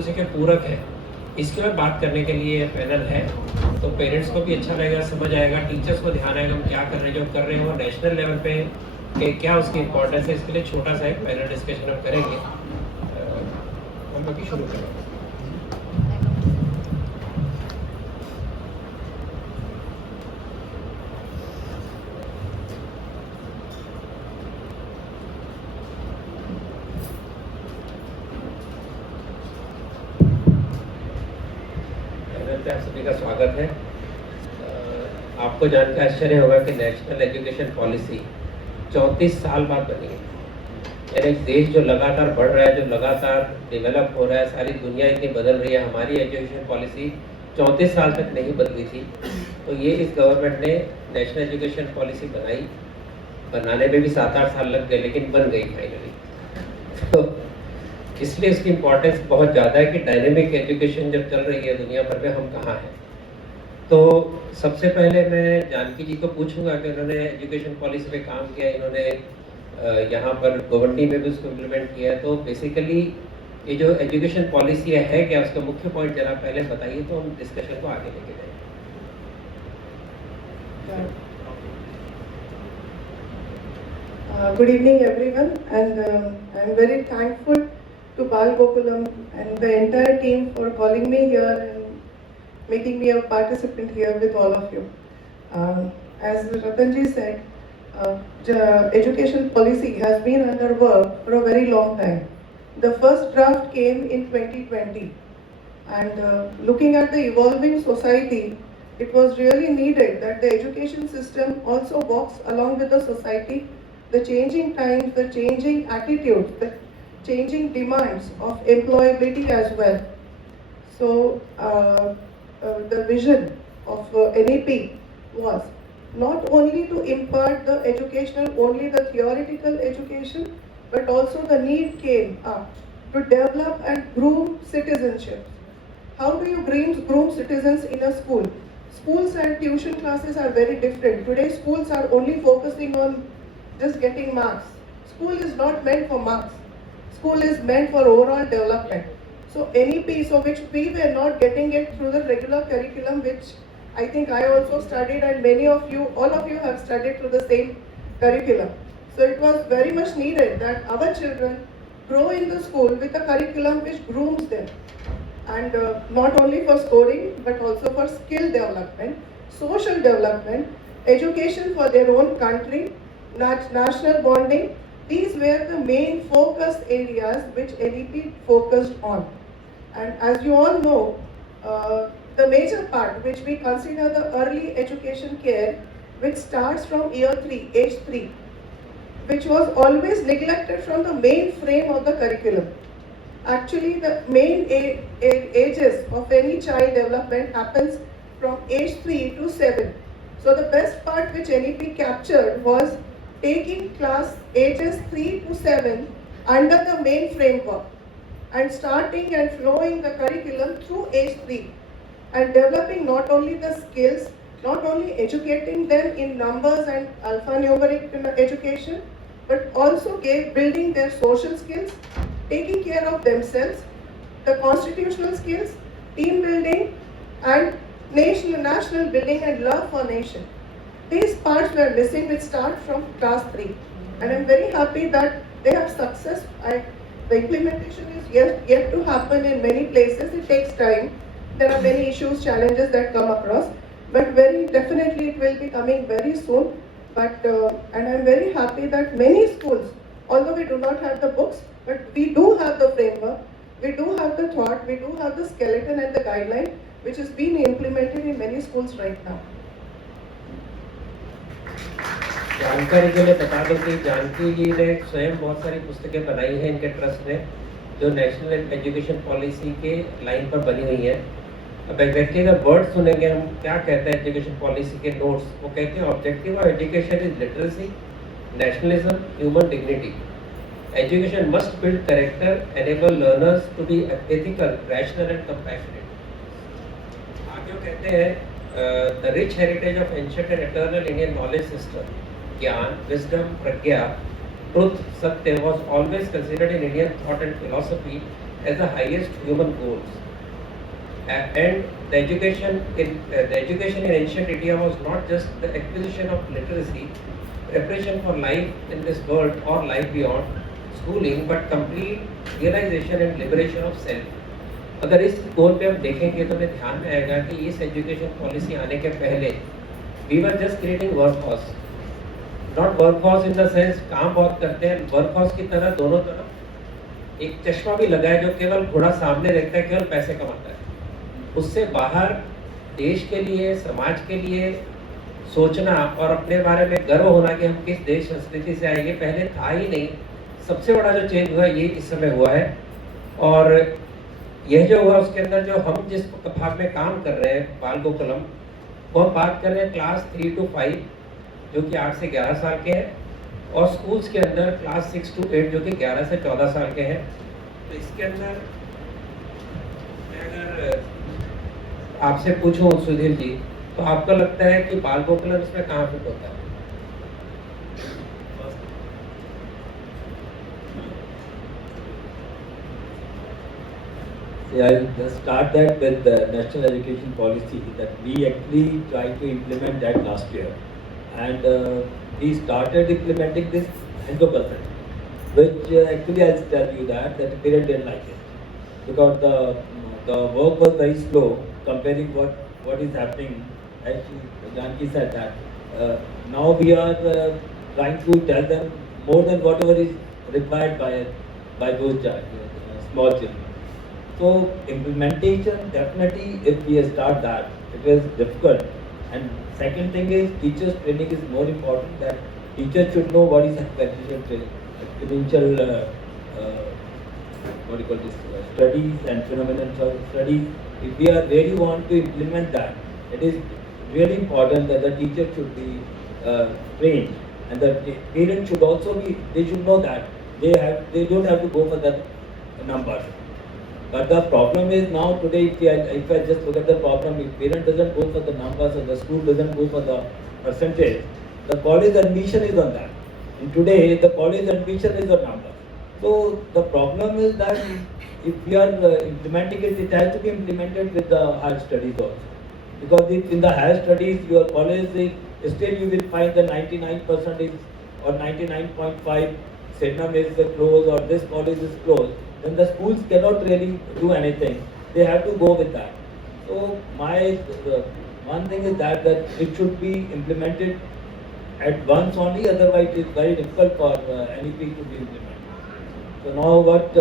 उसी के पूरक है। इसके में बात करने के लिए पैनल है, तो पेरेंट्स को भी अच्छा लगेगा, समझ आएगा, टीचर्स को ध्यान आएगा हम क्या कर रहे हैं, जो कर रहे हैं वो नेशनल लेवल पे कि क्या उसकी इम्पोर्टेंस है। इसके लिए छोटा सा एक पैनल डिस्कशन हम करेंगे। हम बाकी शुरू करेंगे। आप सभी का स्वागत है। आपको जानकर आश्चर्य होगा कि नेशनल एजुकेशन पॉलिसी 34 साल बाद बनी है। यानी एक देश जो लगातार बढ़ रहा है, जो लगातार डेवलप हो रहा है, सारी दुनिया इतनी बदल रही है, हमारी एजुकेशन पॉलिसी 34 साल तक नहीं बदली थी। तो ये इस गवर्नमेंट ने नेशनल एजुकेशन पॉलिसी बनाई, बनाने में भी 7-8 साल लग गए, लेकिन बन गई फाइनली। तो इसलिए इसकी इम्पोर्टेंस बहुत ज़्यादा है कि डायनेमिक एजुकेशन जब चल रही है दुनिया भर में, हम कहाँ हैं। तो सबसे पहले मैं जानकी जी को पूछूंगा कि उन्होंने एजुकेशन पॉलिसी पे काम किया, इन्होंने यहाँ पर गवर्नमेंट में भी उसको इम्प्लीमेंट किया है। तो बेसिकली ये जो एजुकेशन पॉलिसी है क्या, उसका मुख्य पॉइंट जरा पहले बताइए, तो हम डिस्कशन को आगे लेके जाएंगे। Good evening everyone, and I am very thankful to Bal Gokulam and the entire team for calling me here and making me a participant here with all of you. As Ratanji said, education policy has been under work for a very long time. The first draft came in 2020, and looking at the evolving society, it was really needed that the education system also walks along with the society, the changing times, the changing attitudes, the changing demands of employability as well. So the vision of NEP was not only to impart the educational, only the theoretical education, but also the need came up to develop and groom citizenship. How do you groom citizens in a school? Schools and tuition classes are very different. Today schools are only focusing on just getting marks. School is not meant for marks. School is meant for overall development. So NEP, so which we were not getting it through the regular curriculum, which I think I also studied, and many of you, all of you have studied through the same curriculum. So it was very much needed that our children grow in the school with a curriculum which grooms them. And not only for scoring, but also for skill development, social development, education for their own country, national bonding. These were the main focus areas which NEP focused on. And as you all know, the major part which we consider the early education care, which starts from year 3, age 3, which was always neglected from the main frame of the curriculum. Actually, the main ages of any child development happens from age 3 to 7. So the best part which NEP captured was taking class ages 3 to 7 under the main framework and starting and flowing the curriculum through age 3 and developing not only the skills, not only educating them in numbers and alphanumeric education, but also building their social skills, taking care of themselves, the constitutional skills, team building, and national building and love for nation. These parts were missing, which start from class 3. And I'm very happy that they have success. The implementation is yet to happen in many places. It takes time. There are many issues, challenges that come across. But very definitely it will be coming very soon. But and I'm very happy that many schools, although we do not have the books, but we do have the framework, we do have the thought, we do have the skeleton and the guideline, which is being implemented in many schools right now. जानकारी के लिए बता दूं कि जानकी जी ने स्वयं बहुत सारी पुस्तकें बनाई हैं इनके ट्रस्ट ने, जो नेशनल एजुकेशन पॉलिसी के लाइन पर बनी हुई है। अब एग्जैक्टली अगर वर्ड सुनेंगे हम क्या कहते हैं एजुकेशन पॉलिसी के नोट्स, वो कहते हैं objective of education is literacy, nationalism, human dignity. Education must build character, enable learners to be ethical, rational and compassionate. आगे कहते हैं the rich heritage of ancient and eternal Indian knowledge system, gyan, wisdom, pragya, truth, satya was always considered in Indian thought and philosophy as the highest human goals. And the education in ancient India was not just the acquisition of literacy, preparation for life in this world or life beyond schooling, but complete realization and liberation of self. अगर इस गोल पे हम देखेंगे तो हमें ध्यान में आएगा कि इस एजुकेशन पॉलिसी आने के पहले we were just creating work force, not work force in the sense काम बहुत करते हैं, वर्क फॉर्स की तरह दोनों तरफ एक चश्मा भी लगा है जो केवल घोड़ा सामने देखता है, केवल पैसे कमाता है। उससे बाहर देश के लिए, समाज के लिए सोचना और अपने बारे में गर्व होना कि हम किस देश संस्कृति से आएंगे, पहले था ही नहीं। सबसे बड़ा जो चेंज हुआ ये इस समय हुआ है। और यह जो हुआ उसके अंदर जो हम जिस भाग में काम कर रहे हैं बाल गोकुलम, वो हम बात कर रहे हैं क्लास 3 to 5 जो कि 8 से 11 साल के हैं, और स्कूल्स के अंदर क्लास 6 to 8 जो कि 11 से 14 साल के हैं। तो इसके अंदर मैं अगर आपसे पूछूं सुधीर जी, तो आपको लगता है कि बाल गोकुलम इसमें कहाँ फिट होता है? Yeah, I'll just start that with the national education policy that we actually tried to implement that last year, and we started implementing this 100%, which actually I'll tell you that the parent didn't like it because the work was very slow comparing what is happening. As Janki said that now we are trying to tell them more than whatever is required by those small children. So implementation definitely, if we start that, it is difficult. And second thing is teachers training is more important. That teachers should know what is experiential what do you call this studies and phenomenon studies. If we are really want to implement that, it is really important that the teacher should be trained, and the parents should also be. They should know that they don't have to go for that number. But the problem is now today, if I just look at the problem, if parent doesn't go for the numbers or the school doesn't go for the percentage, the college admission is on that. And today, the college admission is a number. So the problem is that if we are implementing it, it has to be implemented with the higher studies also. Because if in the higher studies, your college is, still you will find the 99% is or 99.5 Sednam is closed or this college is closed, then the schools cannot really do anything. They have to go with that. So my one thing is that it should be implemented at once only. Otherwise, it is very difficult for NEP to be implemented. So now what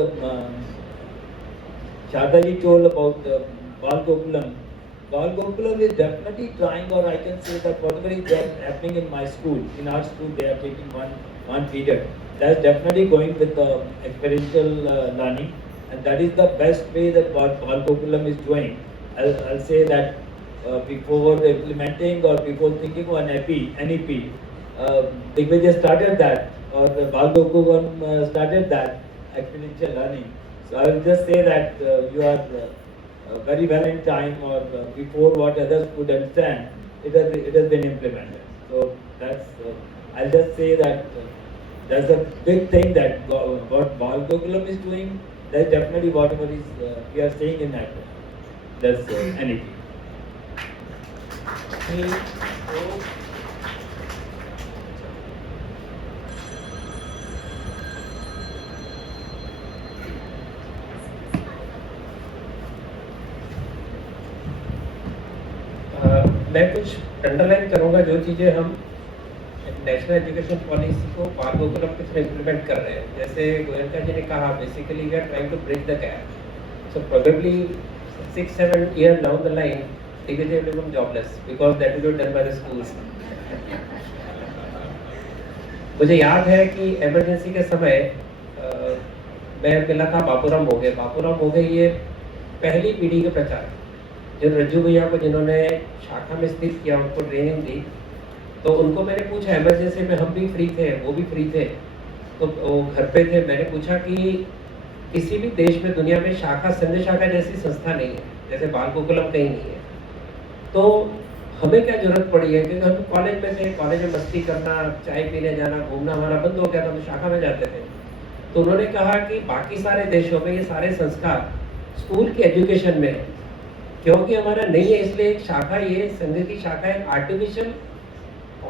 Shardaji told about Bal Gokulam. Bal Gokulam is definitely trying, or I can say that whatever is happening in my school, in our school, they are taking one period. That's definitely going with experiential learning, and that is the best way that what Bal Gokulam is doing. I'll say that before implementing or before thinking of an NEP, Digvijay started that, or the Bal Gokulam started that experiential learning. So I will just say that you are very well in time, or before what others could understand, it has been implemented. So that's I'll just say that. That's a big thing that what Bal Gokulam is doing. That's definitely whatever is we are saying in that. That's NEP. मैं कुछ underline करूंगा जो चीज़ें हम national education policy को बाल गोकुलम के through implement कर रहे हैं। जैसे गोयनका जी ने कहा, basically we are trying to break the gap. So probably 6-7 years down the line Digvijay will become jobless because that will be done by the schools. मुझे याद है कि इमरजेंसी के समय मैं मिला था बापूराम मोघे। बापूराम मोघे ये पहली पीढ़ी के प्रचारक, जो रज्जू भैया को जिन्होंने शाखा में स्थित किया, उनको ट्रेनिंग दी। तो उनको मैंने पूछा, इमरजेंसी में हम भी फ्री थे, वो भी फ्री थे, तो वो घर पे थे। मैंने पूछा कि किसी भी देश में दुनिया में शाखा संजय शाखा जैसी संस्था नहीं है, जैसे बाल गोकुलम कहीं नहीं है, तो हमें क्या जरूरत पड़ी है? क्योंकि हम कॉलेज में थे, कॉलेज में मस्ती करना, चाय पीने जाना, घूमना हमारा बंद हो गया था, तो शाखा में जाते थे। तो उन्होंने कहा कि बाकी सारे देशों में ये सारे संस्कार स्कूल की एजुकेशन में है, क्योंकि हमारा नहीं है, इसलिए एक शाखा, ये संघ की शाखा एक आर्टिफिशियल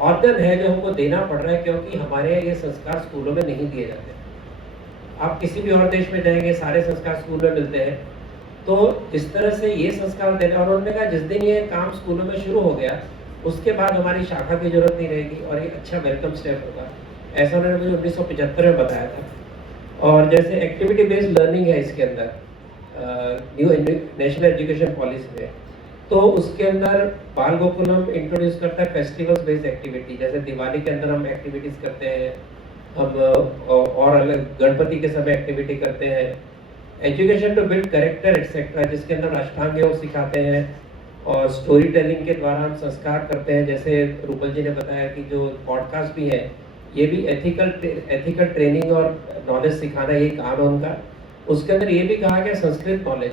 ऑर्गन है जो हमको देना पड़ रहा है, क्योंकि हमारे यहाँ ये संस्कार स्कूलों में नहीं दिए जाते। आप किसी भी और देश में जाएंगे, सारे संस्कार स्कूल में मिलते हैं। तो जिस तरह से ये संस्कार देना, और उन्होंने कहा जिस दिन ये काम स्कूलों में शुरू हो गया उसके बाद हमारी शाखा की जरूरत नहीं रहेगी और ये अच्छा वेलकम स्टेप होगा, ऐसा उन्होंने मुझे 1975 में बताया था। और जैसे एक्टिविटी बेस्ड लर्निंग है इसके अंदर न्यू नेशनल एजुकेशन पॉलिसी में, तो उसके अंदर बाल गोकुलम इंट्रोड्यूस करता है फेस्टिवल्स बेस्ड एक्टिविटी। जैसे दिवाली के अंदर हम एक्टिविटीज करते हैं, हम और अलग गणपति के समय एक्टिविटी करते हैं, education to build character etcetera, जिसके अंदर अष्टांग योग सिखाते हैं, और स्टोरी टेलिंग के द्वारा हम संस्कार करते हैं। जैसे रूपल जी ने बताया कि जो पॉडकास्ट भी है ये भी एथिकल ट्रेनिंग और नॉलेज सिखाना, ये काम है उनका। उसके अंदर ये भी कहा गया संस्कृत नॉलेज,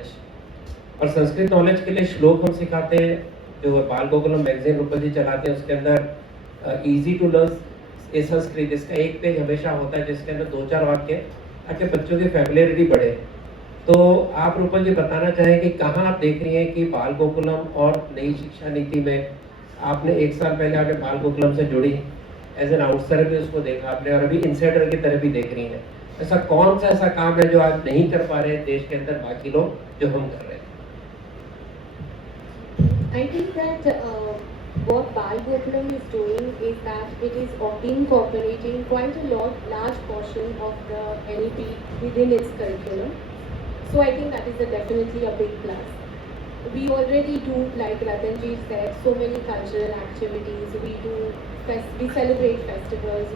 और संस्कृत नॉलेज के लिए श्लोक हम सिखाते हैं, जो बाल गोकुलम मैगजीन रूपल जी चलाते हैं, उसके अंदर इजी टू लर्न ये संस्कृत, इसका एक पेज हमेशा होता है जिसके अंदर 2-4 वाक्य, ताकि बच्चों की फैमिलियरिटी बढ़े। तो आप रूपल जी बताना चाहें कि कहाँ आप देख रही हैं कि बाल गोकुलम और नई शिक्षा नीति में, आपने 1 साल पहले आपने बाल गोकुलम से जुड़ी, एज एन आउटसाइडर भी उसको देखा आपने, और अभी इनसाइडर की तरह भी देख रही हैं, ऐसा कौन सा ऐसा काम है जो आप नहीं कर पा रहे देश के अंदर बाकी लोग जो हम कर रहे हैं? I think that what Bal Gokulam is doing is that it is incorporating quite a large portion of the NEP within its curriculum. So I think that is definitely a big plus. We already do, like Ratanji said, so many cultural activities. We celebrate festivals.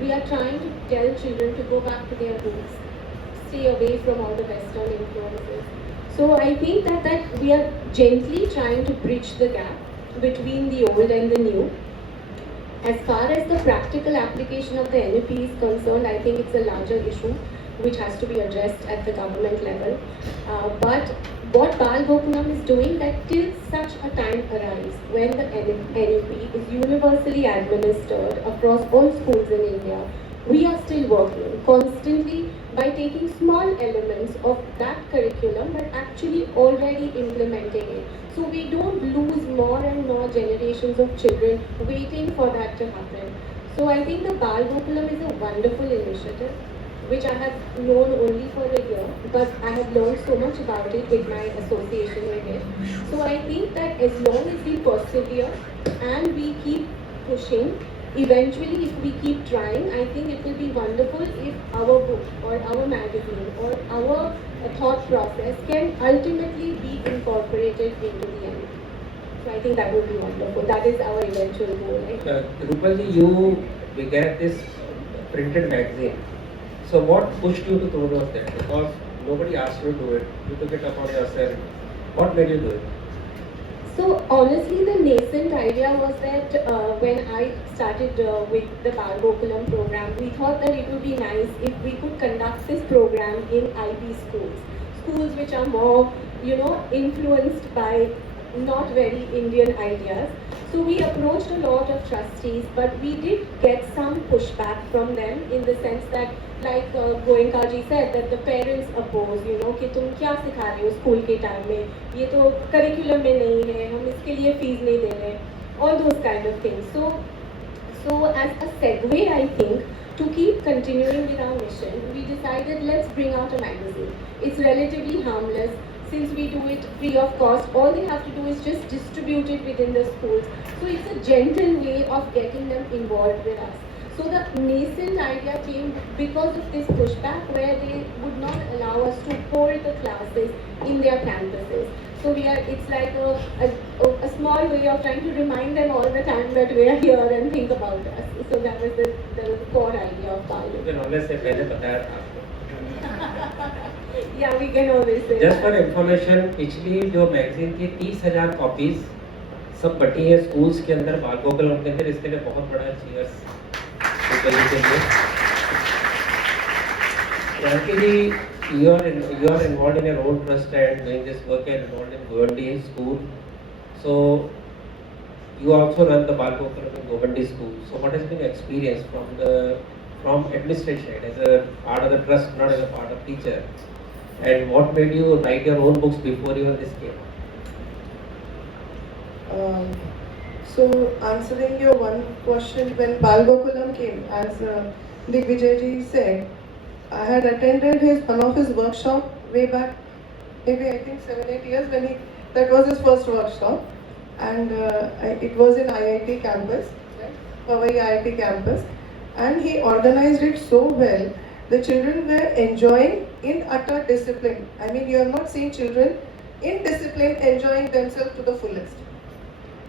We are trying to tell children to go back to their roots, stay away from all the Western influences. So I think that we are gently trying to bridge the gap between the old and the new. As far as the practical application of the NEP is concerned, I think it's a larger issue which has to be addressed at the government level. But what Bal Gokulam is doing, that till such a time arrives when the NEP is universally administered across all schools in India, we are still working constantly by taking small elements of that curriculum but actually already implementing it. So we don't lose more and more generations of children waiting for that to happen. So I think the Bal Gokulam is a wonderful initiative which I have known only for a year, but I have learned so much about it with my association with it. So I think that as long as we persevere and we keep pushing, eventually if we keep trying, I think it will be wonderful if our book or our magazine or our thought process can ultimately be incorporated into the end. So I think that would be wonderful. That is our eventual goal. Rupal ji, you began this printed magazine. So what pushed you to do that? Because nobody asked you to do it. You took it upon yourself. What made you do it? So honestly, the nascent idea was that when I started with the Bal Gokulam program, we thought that it would be nice if we could conduct this program in IB schools which are more, influenced by not very Indian ideas. So we approached a lot of trustees, but we did get some pushback from them in the sense that, like Goenka ji said, that the parents oppose, कि तुम क्या सिखा रहे हो school के time में, ये तो करिकुलम में नहीं है, हम इसके लिए फीस नहीं दे रहे, all those kind of things. So as a segue, I think, to keep continuing with our mission, we decided let's bring out a magazine. It's relatively harmless. Since we do it free of cost, all they have to do is just distribute it within the schools. So it's a gentle way of getting them involved with us. So the nascent idea came because of this pushback where they would not allow us to hold the classes in their campuses. So it's like a small way of trying to remind them all the time that we are here and think about us. So that was the core idea of Bal. You can always say, मैंने बताया था आपको. Yeah, we can always say. Just for information, पिछली जो magazine की 30,000 copies सब बटी है स्कूल्स के अंदर, बाल गोकुलम के अंदर. इसके लिए बहुत बड़ा चीयर्स के लिए. Actually, you are involved in your own trust and doing this work and involved in Govandi school. So you also run the Bal Gokulam in Govandi school. So what has been your experience from the from administration as a part of the trust, not as a part of teacher? And what made you write your own books before even this came out? So answering your one question, when Bal Gokulam came, as Digvijay said, I had attended one of his workshop way back, maybe I think 7-8 years when that was his first workshop, and it was in IIT campus, right? Powai IIT campus, and he organized it so well. The children were enjoying in utter discipline. I mean, you have not seen children in discipline enjoying themselves to the fullest.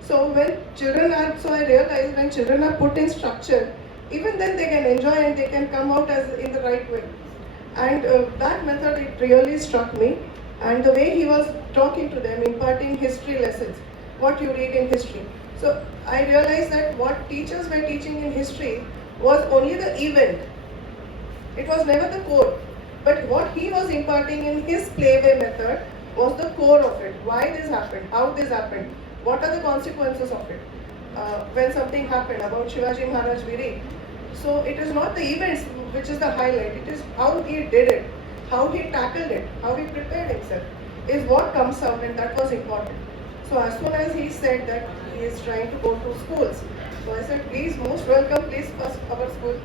So I realized when children are put in structure, even then they can enjoy and they can come out as in the right way. And that method, it really struck me. And the way he was talking to them, imparting history lessons, what you read in history. So I realized that what teachers were teaching in history was only the event. It was never the core. But what he was imparting in his playway method was the core of it. Why this happened, how this happened, what are the consequences of it. When something happened about Shivaji Maharaj Viri. So it is not the events which is the highlight, it is how he did it, how he tackled it, how he prepared himself, is what comes out, and that was important. So as soon as he said that he is trying to go to schools, so I said, please, most welcome, please first our school.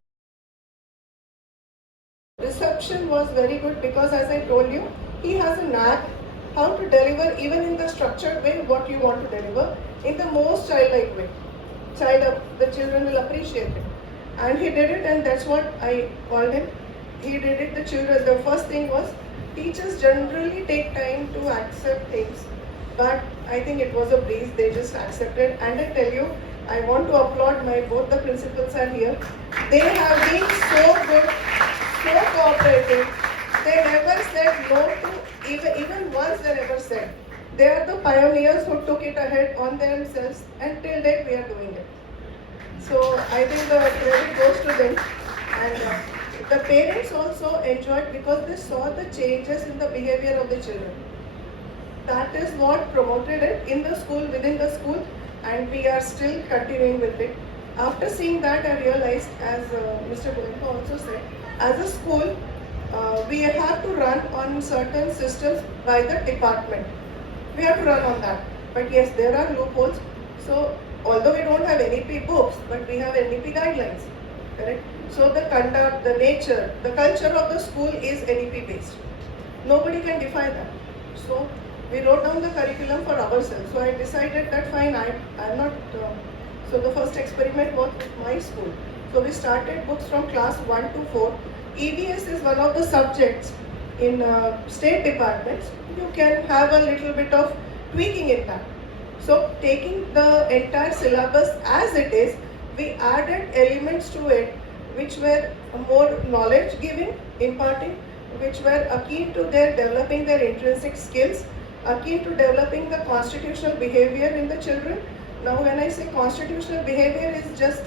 Reception was very good because, as I told you, he has a knack how to deliver even in the structured way what you want to deliver in the most childlike way. The children will appreciate it. And he did it, and that's what I called him. He did it, the children. The first thing was, teachers generally take time to accept things, but I think it was a breeze, they just accepted. And I tell you, I want to applaud both the principals are here. They have been so good, so cooperative. They never said no to, even once they never said. They are the pioneers who took it ahead on themselves, and till date we are doing it. So I think the credit goes to them, and the parents also enjoyed because they saw the changes in the behavior of the children. That is what promoted it in the school, within the school, and we are still continuing with it. After seeing that, I realized, as Mr. Goenka also said, as a school, we have to run on certain systems by the department. We have to run on that. But yes, there are loopholes. So although we don't have NEP books, but we have NEP guidelines, correct? So the conduct, the nature, the culture of the school is NEP based. Nobody can defy that. So we wrote down the curriculum for ourselves. So I decided that fine, I'm not, so the first experiment was with my school. So we started books from class 1 to 4. EVS is one of the subjects in state departments. You can have a little bit of tweaking in that. So taking the entire syllabus as it is, we added elements to it which were more knowledge giving, imparting, which were akin to their developing their intrinsic skills, akin to developing the constitutional behavior in the children. Now when I say constitutional behavior, is just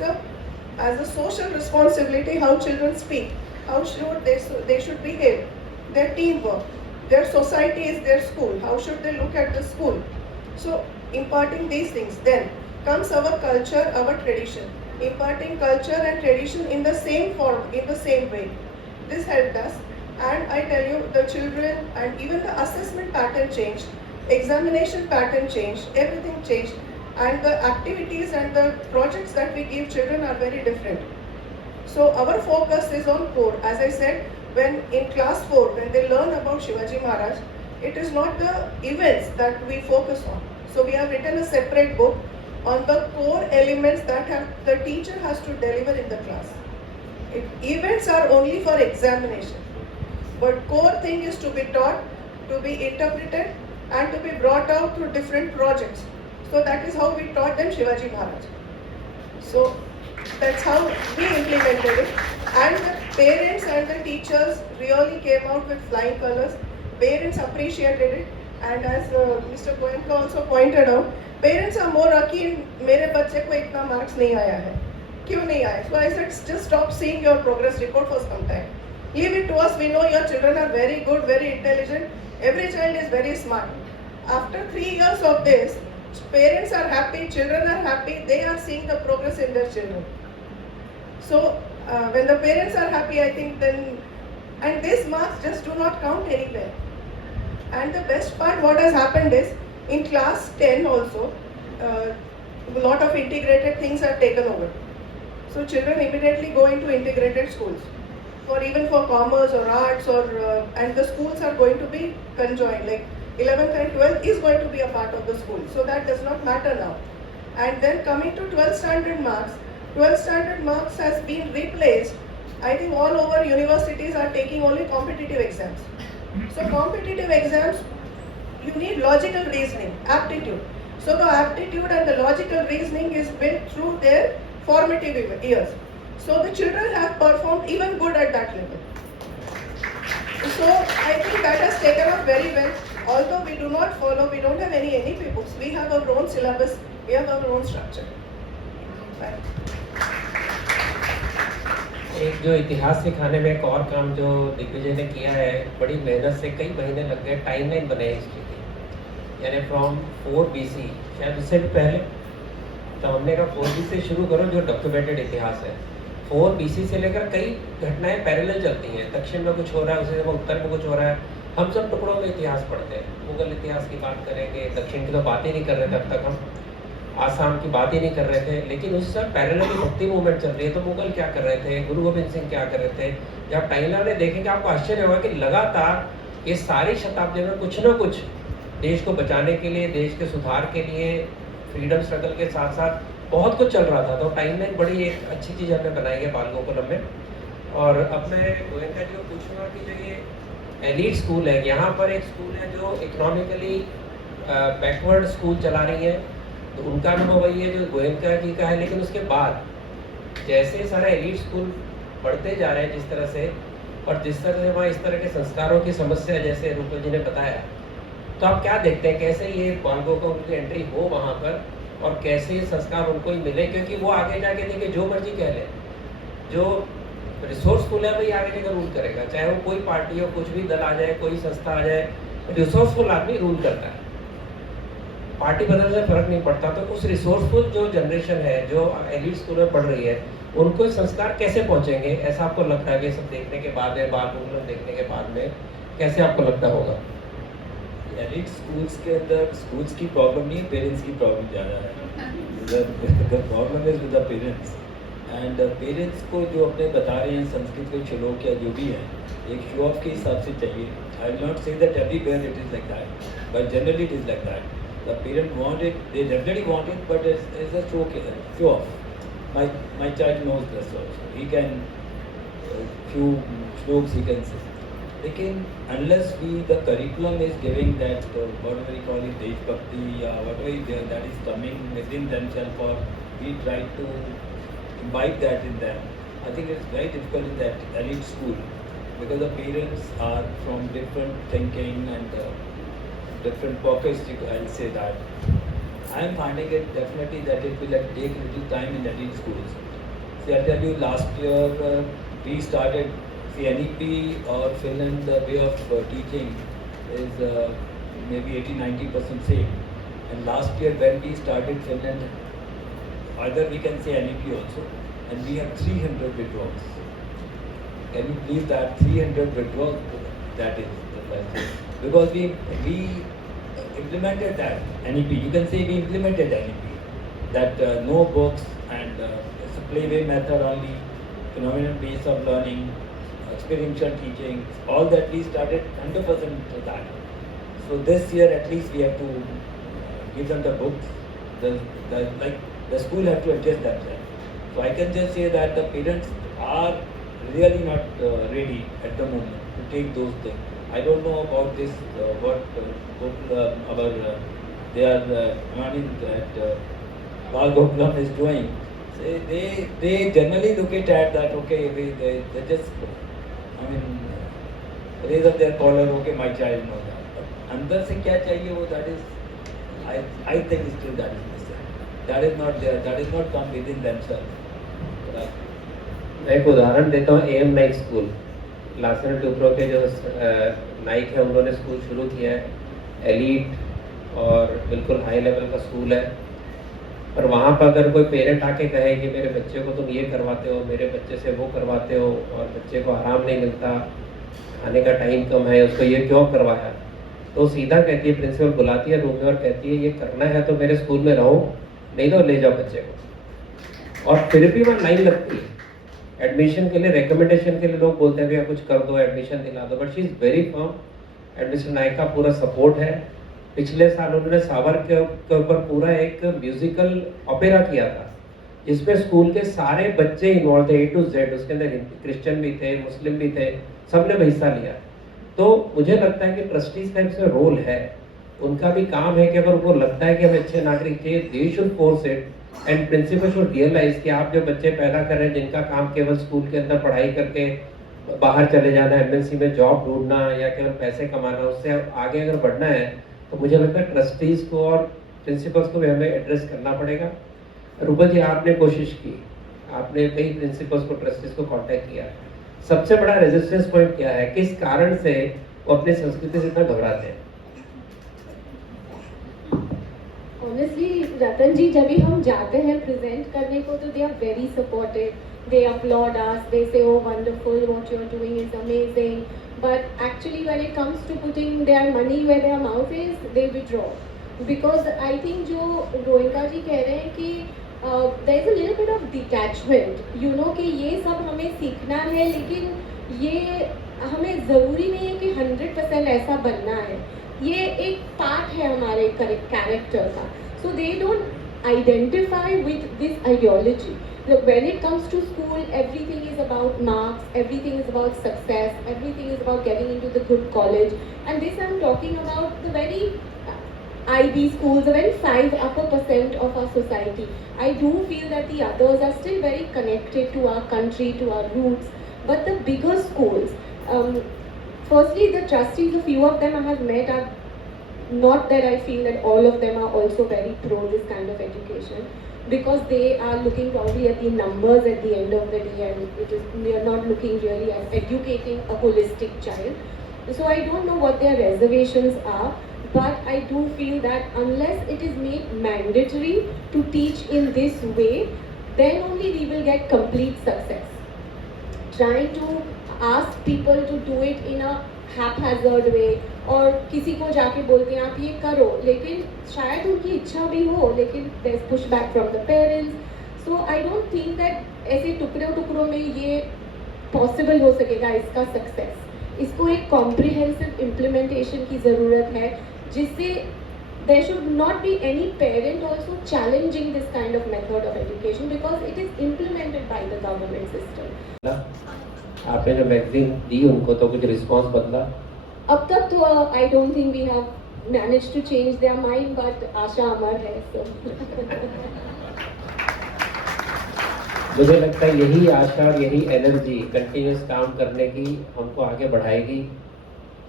as a social responsibility, how children speak, how should they should behave, their teamwork, their society is their school, how should they look at the school. So imparting these things, then comes our culture, our tradition. Imparting culture and tradition in the same form, in the same way. This helped us, and I tell you, the children and even the assessment pattern changed, examination pattern changed, everything changed, and the activities and the projects that we give children are very different. So our focus is on core. As I said, when in class 4, when they learn about Shivaji Maharaj, it is not the events that we focus on. So we have written a separate book on the core elements that the teacher has to deliver in the class. Events are only for examination, but core thing is to be taught, to be interpreted, and to be brought out through different projects. So that is how we taught them Shivaji Maharaj. So that's how we implemented it, and the parents and the teachers really came out with flying colors. Parents appreciated it, and as Mr. Goenka also pointed out, parents are more keen, मेरे बच्चे को इतना marks नहीं आया है, क्यों नहीं आया? So I said, just stop seeing your progress report for some time. Leave it to us. We know your children are very good, very intelligent. Every child is very smart. After 3 years of this, parents are happy, children are happy. They are seeing the progress in their children. So when the parents are happy, I think then, and these marks just do not count anywhere. And the best part, what has happened is, in class 10 also, a lot of integrated things are taken over. So children immediately go into integrated schools, for even for commerce or arts, or and the schools are going to be conjoined. Like 11th and 12th is going to be a part of the school, so that does not matter now. And then coming to 12th standard marks, 12th standard marks has been replaced. I think all over universities are taking only competitive exams. So competitive exams, you need logical reasoning, aptitude. So the aptitude and the logical reasoning is built through their formative years. So the children have performed even good at that level. So I think that has taken up very well. Although we do not follow, we don't have any NEP books. We have our own syllabus, we have our own structure. Right. एक जो इतिहास सिखाने में एक और काम जो दिग्विजय ने किया है, बड़ी मेहनत से कई महीने लग गए, टाइमलाइन बनाई इसकी थी, यानी फ्रॉम 4 BC, शायद उससे भी पहले, तो हमने कहा 4 BC से शुरू करो जो डॉक्यूमेंटेड इतिहास है। 4 BC से लेकर कई घटनाएं पैरेलल चलती हैं, दक्षिण में कुछ हो रहा है, उसी समय उत्तर में कुछ हो रहा है, हम सब टुकड़ों में इतिहास पढ़ते हैं। मुगल इतिहास की बात करेंगे, दक्षिण की तो बात ही नहीं कर रहे थे अब तक हम, आसाम की बात ही नहीं कर रहे थे, लेकिन उस समय पैरेलली भक्ति मूवमेंट चल रही है, तो मुगल क्या कर रहे थे, गुरु गोविंद सिंह क्या कर रहे थे। जब टाइमलाइन में देखेंगे आपको आश्चर्य होगा कि लगातार ये सारी शताब्दी में कुछ न कुछ देश को बचाने के लिए, देश के सुधार के लिए, फ्रीडम स्ट्रगल के साथ साथ बहुत कुछ चल रहा था। तो टाइमलाइन बड़ी एक अच्छी चीज़ हमने बनाई है बाल गोकुलम में। और अब मैं गोयनका जी को पूछूंगा कि जो ये एलीट स्कूल है, यहाँ पर एक स्कूल है जो इकोनॉमिकली बैकवर्ड स्कूल चला रही है, तो उनका अनुभव वही है जो गोयनका जी का है। लेकिन उसके बाद जैसे सारे एलीट स्कूल बढ़ते जा रहे हैं जिस तरह से, और जिस तरह से वहाँ इस तरह के संस्कारों की समस्या जैसे रूपल जी ने बताया, तो आप क्या देखते हैं कैसे ये बालकों को उनकी एंट्री हो वहाँ पर, और कैसे ये संस्कार उनको ही मिले, क्योंकि वो आगे जाके देखिए जो मर्जी कह ले, जो रिसोर्सफुल है वही आगे जाकर रूल करेगा, चाहे वो कोई पार्टी हो, कुछ भी दल आ जाए, कोई संस्था आ जाए, रिसोर्सफुल आदमी रूल करता है, पार्टी बदलने से फर्क नहीं पड़ता। तो उस रिसोर्सफुल जो जनरेशन है जो एलीट स्कूल में पढ़ रही है, उनको संस्कार कैसे पहुंचेंगे, ऐसा आपको लगता है कि सब देखने के बाद में, बाल गोकुलम देखने के बाद में कैसे आपको लगता होगा? एलीट स्कूल्स के अंदर स्कूल्स की प्रॉब्लम नहीं है, पेरेंट्स की प्रॉब्लम ज़्यादा है। The problem is with the parents, and parents को जो अपने बता रहे हैं संस्कृत के श्लोक या जो भी है, एक शो ऑफ के हिसाब से चाहिए। I will not say that everywhere it is like that, but generally it is like that. The parent want it, they definitely want it, but it's a show off. My child knows this also. He can few shloks he can say. Lekin unless the curriculum is giving that whatever we call it Desh Bhakti or whatever is there, that is coming within themselves, or we try to imbibe that in them, I think it's very difficult in that elite school, because the parents are from different thinking and different pockets, I'll say that. I am finding it definitely that it will take a little time in elite schools. See, I'll tell you, last year we started, see, NEP or Finland, the way of teaching is maybe 80-90% same. And last year when we started Finland, either we can say NEP also, and we have 300 withdrawals. Can you believe that? 300 withdrawals, that is the question. Because we implemented that NEP. You can say we implemented NEP. That no books and it's a playway method only, phenomenal base of learning, experiential teaching, all that we started 100% to that. So this year at least we have to give them the books. The school have to adjust themselves. So I can just say that the parents are really not ready at the moment to take those things. I don't know about this, what they are running that Bal Gokulam is doing. So they generally look at that, okay, they just, raise up their collar, okay, my child knows that. But अंदर से क्या चाहिए वो, that is, I think still that is missing. That is not there, that is not come within themselves. मैं एक उदाहरण देता हूँ, AM Naik school, Larsen Toubro के जो नाइक है उन्होंने स्कूल शुरू किया है, एलीट और बिल्कुल हाई लेवल का स्कूल है। पर वहाँ पर अगर कोई पेरेंट आके कहे कि मेरे बच्चे को तुम ये करवाते हो, मेरे बच्चे से वो करवाते हो और बच्चे को आराम नहीं मिलता, खाने का टाइम कम है, उसको ये क्यों करवाया, तो सीधा कहती है, प्रिंसिपल बुलाती है रूम में और कहती है ये करना है तो मेरे स्कूल में रहो, नहीं तो ले जाओ बच्चे को। और फिर भी वहाँ लाइन लगती है एडमिशन के लिए, रिकमेंडेशन के लिए लोग बोलते हैं भैया कुछ कर दो, एडमिशन दिला दो, but she is very firm. And mister Nayak का पूरा सपोर्ट है। पिछले साल उन्होंने सावर के ऊपर पूरा एक म्यूजिकल ओपेरा किया था जिसमें स्कूल के सारे बच्चे इन्वॉल्व थे, A to Z। उसके अंदर क्रिश्चियन भी थे, मुस्लिम भी थे, सबने हिस्सा लिया। तो मुझे लगता है कि ट्रस्टीज का इसमें रोल है, उनका भी काम है कि अगर उनको लगता है कि हम अच्छे नागरिक थे, they should force it and principal should realise कि आप जो बच्चे पैदा कर रहे हैं जिनका काम केवल स्कूल के अंदर पढ़ाई करके बाहर चले जाना, MNC में जॉब ढूंढना या केवल पैसे कमाना, उससे आगे अगर बढ़ना है तो मुझे लगता है ट्रस्टीज को और प्रिंसिपल्स को भी हमें एड्रेस करना पड़ेगा। रूपल जी, आपने कोशिश की, आपने कई प्रिंसिपल्स को, ट्रस्टीज को कांटेक्ट किया, सबसे बड़ा रेजिस्टेंस पॉइंट क्या है, किस कारण से वो अपनी संस्कृति से इतना घबराते हैं? ऑनेस्टली रतन जी, जब भी हम जाते हैं प्रेजेंट करने को तो they are very supportive, they applaud us, they say oh wonderful, what you're doing is amazing, but actually when it comes to putting their money where their mouth is, they withdraw, because I think जो गोयनका जी कह रहे हैं कि there is a little bit of detachment, you know, कि ये सब हमें सीखना है लेकिन ये हमें ज़रूरी नहीं है कि 100% ऐसा बनना है, ये एक पार्ट है हमारे कैरेक्टर का। So they don't identify with this ideology. Look, when it comes to school, everything is about marks, everything is about success, everything is about getting into the good college. And this I'm talking about the very IB schools, the very 5 upper percent of our society. I do feel that the others are still very connected to our country, to our roots. But the bigger schools, firstly, the trustees, a few of them I have met, are not that I feel that all of them are also very pro this kind of education, because they are looking probably at the numbers at the end of the day, and they are not looking really at educating a holistic child. So I don't know what their reservations are, but I do feel that unless it is made mandatory to teach in this way, then only we will get complete success. Trying to ask people to do it in a haphazard way, और किसी को जाके बोलते हैं आप ये करो, लेकिन शायद उनकी इच्छा भी हो, लेकिन there is pushback from the parents. So I don't think that ऐसे टुकड़ों टुकड़ों में ये possible हो सकेगा इसका success. इसको एक comprehensive implementation की ज़रूरत है, जिससे there should not be any parent also challenging this kind of method of education, because it is implemented by the government system. आपने जो मैगजीन दी उनको तो कुछ रिस्पांस बदला? अब तक तो I don't think we have managed to change their mind, but आशा अमर है, so. मुझे लगता है यही आशा और यही एनर्जी कंटिन्यूस काम करने की हमको आगे बढ़ाएगी।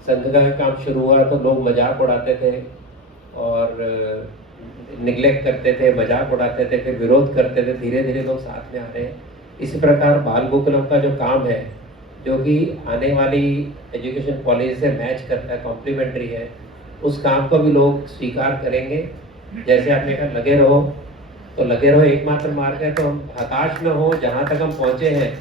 संघ का काम शुरू हुआ तो लोग मजाक उड़ाते थे और निगलेक्ट करते थे, मजाक उड़ाते थे, फिर विरोध करते थे, धीरे धीरे लोग साथ में आ रहे हैं। इसी प्रकार बाल गोकुलम का जो काम है, जो कि आने वाली एजुकेशन पॉलिसी से मैच करता है, कॉम्प्लीमेंट्री है, उस काम को भी लोग स्वीकार करेंगे। जैसे आपने कहा लगे रहो, तो लगे रहो एकमात्र मार्ग है, तो हम हताश न हो। जहाँ तक हम पहुँचे हैं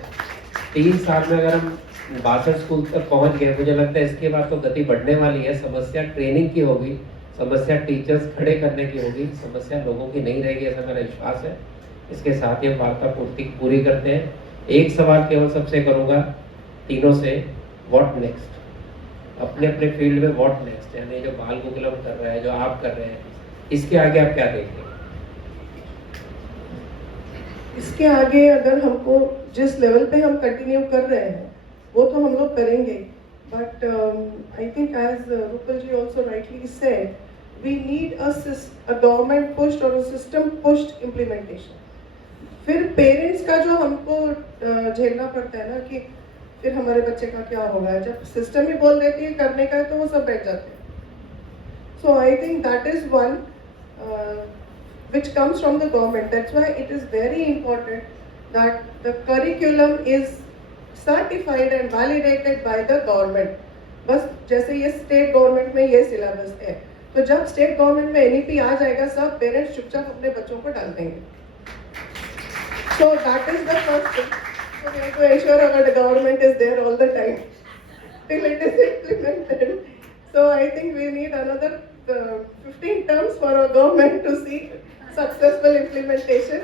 3 साल में अगर हम 62 स्कूल तक पहुँच गए, मुझे लगता है इसके बाद तो गति बढ़ने वाली है। समस्या ट्रेनिंग की होगी, समस्या टीचर्स खड़े करने की होगी, समस्या लोगों की नहीं रहेगी, ऐसा मेरा विश्वास है। इसके साथ ही हम वार्ता पूरी करते हैं। एक सवाल केवल सबसे करूँगा तीनों से, व्हाट नेक्स्ट? अपने अपने फील्ड में व्हाट नेक्स्ट, यानी जो बाल गोकुलम कर रहा है, जो आप कर रहे हैं, इसके आगे आप क्या देखेंगे? इसके आगे अगर हमको जिस लेवल पे हम कंटिन्यू कर रहे हैं वो तो हम लोग करेंगे, but I think as Rupal ji also rightly said, we need a government pushed और सिस्टम पुश्ड इम्प्लीमेंटेशन। फिर पेरेंट्स का जो हमको झेलना पड़ता है ना कि फिर हमारे बच्चे का क्या होगा, जब सिस्टम ही बोल देती है करने का है तो वो सब बैठ जाते हैं। So I think that is one which comes from the government. That's why it is very important that the curriculum is certified and validated by the government. बस जैसे ये स्टेट गवर्नमेंट में ये सिलेबस है, तो जब स्टेट गवर्नमेंट में NEP आ जाएगा, सब पेरेंट्स चुपचाप अपने बच्चों को डाल देंगे. So that is the first thing. So we have to ensure our government is there all the time till it is implemented. So I think we need another 15 terms for our government to see successful implementation.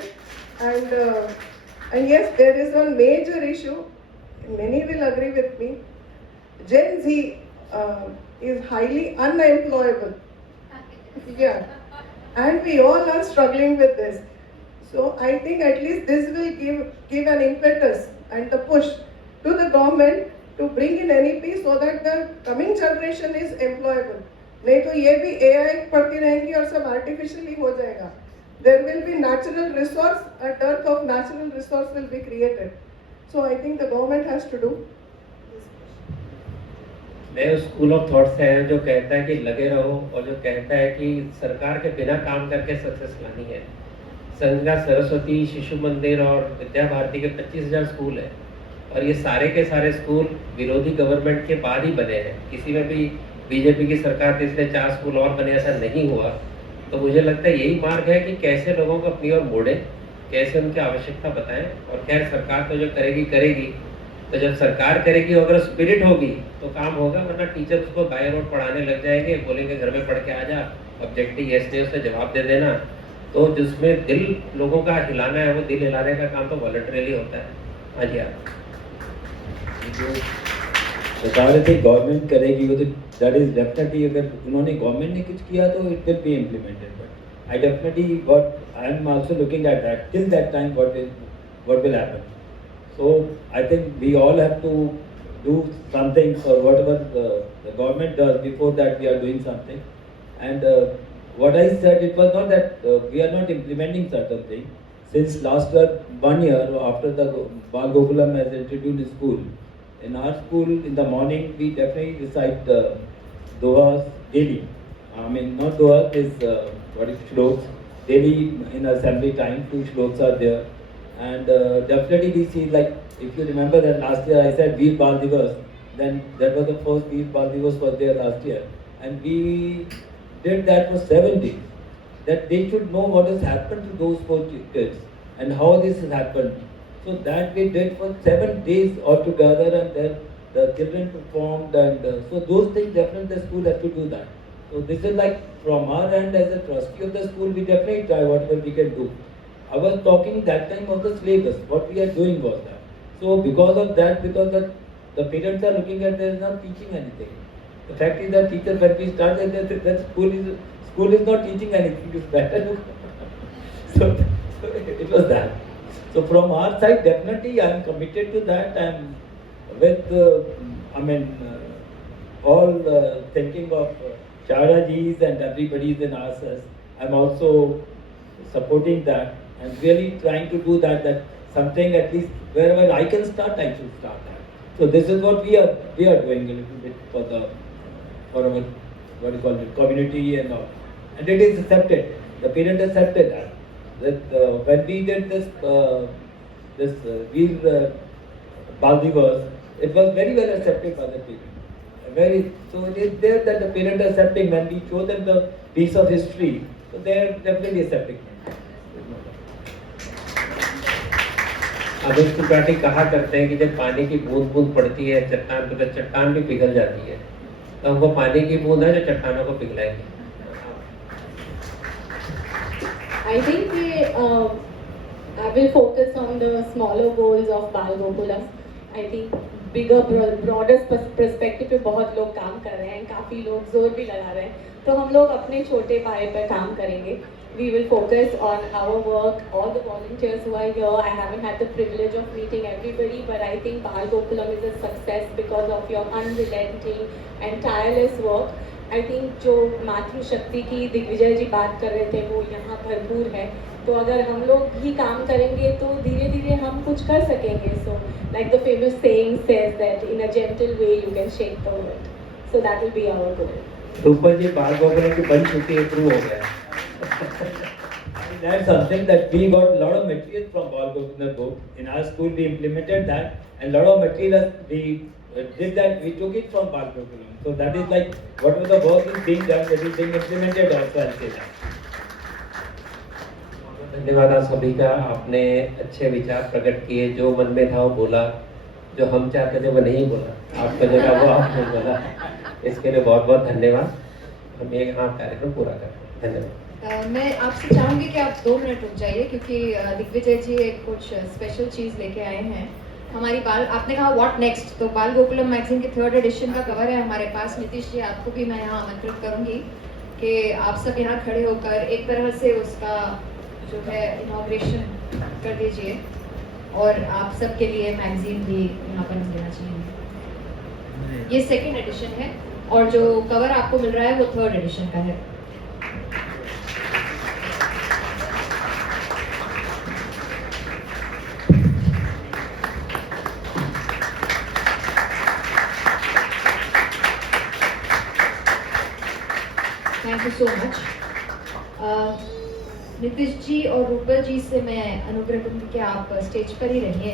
And yes, there is one major issue. Many will agree with me. Gen Z is highly unemployable. Yeah, and we all are struggling with this. So I think at least this will give an impetus and the push to the government to bring in NEP so that the coming generation is employable. नहीं तो ये भी AI पढ़ती रहेंगी और सब artificially हो जाएगा. There will be natural resource, a dearth of natural resource will be created. So I think the government has to do. मैं उस स्कूल ऑफ थॉट से है जो कहता है कि लगे रहो और जो कहता है कि सरकार के बिना काम करके सक्सेस लानी है. संज्ञा, सरस्वती, शिशु मंदिर और विद्या भारती के 25,000 स्कूल हैं और ये सारे के सारे स्कूल विरोधी गवर्नमेंट के बाद ही बने हैं. किसी में भी बीजेपी की सरकार थी इसलिए 4 स्कूल और बने, ऐसा नहीं हुआ. तो मुझे लगता है यही मार्ग है कि कैसे लोगों को अपनी ओर मोड़े, कैसे उनकी आवश्यकता बताएं. और खैर सरकार तो जो करेगी करेगी, तो जब सरकार करेगी अगर स्पिरिट होगी तो काम होगा, वरना टीचर उसको बाय रोड पढ़ाने लग जाएंगे, बोलेंगे घर में पढ़ के आ जा, ऑब्जेक्टिव यस ने उससे जवाब दे देना. तो जिसमें दिल लोगों का हिलाना है वो दिल हिलाने का काम तो वॉलंटरीली होता है. हाँ जी आप जो बता रहे थे गवर्नमेंट करेगी वो तो दैट इज डेफिनेटली, अगर उन्होंने गवर्नमेंट ने कुछ किया तो it will be implemented. But I definitely what I am also looking at that till that time what will happen. So I think we all have to do something for whatever the government does. Before that we are doing something. And what I said, it was not that we are not implementing certain things. Since last 1 year after the Bal Gokulam has introduced the school, in our school in the morning we definitely recite dohas daily. I mean not dohas, is what is shloks daily in assembly time. 2 shloks are there. And definitely we see, like if you remember that last year I said Veer Bal Divas, then that was the first Veer Bal Divas was there last year, and we did that for 7 days. That they should know what has happened to those 4 kids and how this has happened. So that we did for 7 days altogether, and then the children performed, and so those things definitely the school has to do that. So this is like from our end as a trustee of the school, we definitely try whatever we can do. I was talking that time of the syllabus. What we are doing was that. So because of that, because the parents are looking at, they are not teaching anything. The fact is that teachers, when we started, that school is not teaching anything. It's better. so it was that. So from our side, definitely I am committed to that. I am with, all thinking of Chara ji's and everybody's in ourselves. I am also supporting that. And really trying to do that something at least wherever I can start, I should start that. So this is what we are doing a little bit for our what is called community and all, and it is accepted. The parent accepted that when we did this Veer Bal Divas, it was very well accepted by the parent. So it is there that the parent accepting when we show them the piece of history, so they are definitely accepting. Amit Tripathi कहा करते हैं कि जब पानी की बूंद बूंद पड़ती है चट्टान पे तो चट्टान भी पिघल जाती है. तो हमको पानी की बूंद है जो चट्टानों को पिघलाएगी. I think I will focus on the smaller goals of Bal Gokulam. I think bigger, broader perspective पे बहुत लोग काम कर रहे हैं, काफ़ी लोग जोर भी लगा रहे हैं. तो हम लोग अपने छोटे पाए पर काम करेंगे. We will focus on our work, all the volunteers who are here. I haven't had the privilege of meeting everybody, but I think Bal Gokulam is a success because of your unrelenting and tireless work. I think जो मातृ शक्ति की दिग्विजय जी बात कर रहे थे वो यहाँ भरपूर है. तो अगर हम लोग ही काम करेंगे तो धीरे धीरे हम कुछ कर सकेंगे. So like the famous saying says that in a gentle way you can shake the world. So that will be our goal. Rupal जी बाल गोकुलम की बन चुकी है, प्रूव हो गया. That's something that we got a lot of material from Bal Gokulam book. In our school we implemented that, and a lot of material we did that, we took it from Bal Gokulam. So that is like whatever the work is being done, that is being implemented also, I'll say that. धन्यवाद आप सभी का, आपने अच्छे विचार प्रकट किए, जो मन में था वो बोला, जो हम चाहते थे वो नहीं बोला, आपको जगह वो आपने बोला, इसके लिए बहुत बहुत धन्यवाद। हम ये यहाँ कार्यक्रम पूरा करते हैं, धन्यवाद। मैं आपसे चाहूँगी कि आप 2 मिनट रुक जाइए, क्योंकि दिग्विजय जी एक कुछ स्पेशल चीज़ लेके आए हैं। हमारी बाल, आपने कहा व्हाट नेक्स्ट, तो बाल गोकुलम मैगजीन के 3rd एडिशन का कवर है हमारे पास। नीतीश जी, आपको भी मैं यहाँ आमंत्रित करूँगी कि आप सब यहाँ खड़े होकर एक तरह से उसका जो है इनॉग्रेशन कर दीजिए, और आप सब के लिए मैगजीन भी यहाँ पर हम देना चाहेंगे। ये 2nd एडिशन है, और जो कवर आपको मिल रहा है वो 3rd एडिशन का है। Thank you so much. Nitish ji और रूपल जी से मैं अनुग्रह करूँगी कि आप स्टेज पर ही रहिए।